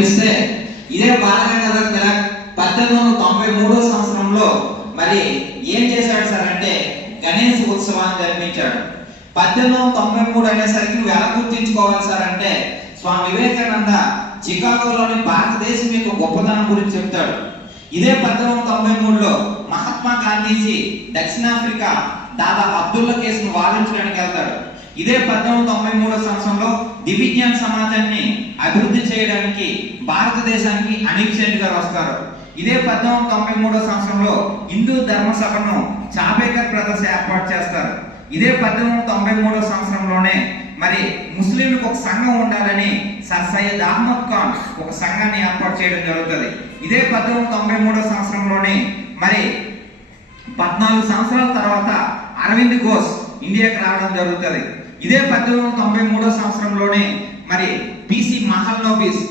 జరిపిస్తే ఇదే బాలగంగాధర్ తిలక్ 1893 సంవత్సరంలో మరి ఏం చేశాడు సార్ అంటే గణేష్ ఉత్సవాన్ని జరిపించాడు. 1893 అనేసరికి నువ్వు ఎలా గుర్తించుకోవాలి సార్ అంటే స్వామి వివేకానంద చికాగోలోని భారతదేశం యొక్క గొప్పతనం గురించి చెప్తాడు. ఇదే 1893లో మహాత్మా గాంధీజీ దక్షిణాఫ్రికా దాదా అబ్దుల్లా కేసును వాదించడానికి వెళ్తాడు. ఇదే 1893 సంవత్సరంలో దివ్యజ్ఞాన సమాజాన్ని అభివృద్ధి చేయడానికి భారతదేశానికి అనిక్షేట్ గారు వస్తారు. ఇదే 1893 సంవత్సరంలో హిందూ ధర్మసభను చాబేకర్ బ్రదర్స్ ఏర్పాటు చేస్తారు. ఇదే 1893 సంవత్సరంలోనే మరి ముస్లింలకు ఒక సంఘం ఉండాలని సర్ సయ్యద్ అహ్మద్ ఖాన్ ఒక సంఘాన్ని ఏర్పాటు చేయడం జరుగుతుంది. ఇదే 1893 సంవత్సరంలోనే మరి 14 సంవత్సరాల తర్వాత అరవింద్ ఘోష్ ఇండియాకి రావడం జరుగుతుంది. ఇదే 1893 సంవత్సరంలోనే మరి పిసి మహల్నోబిస్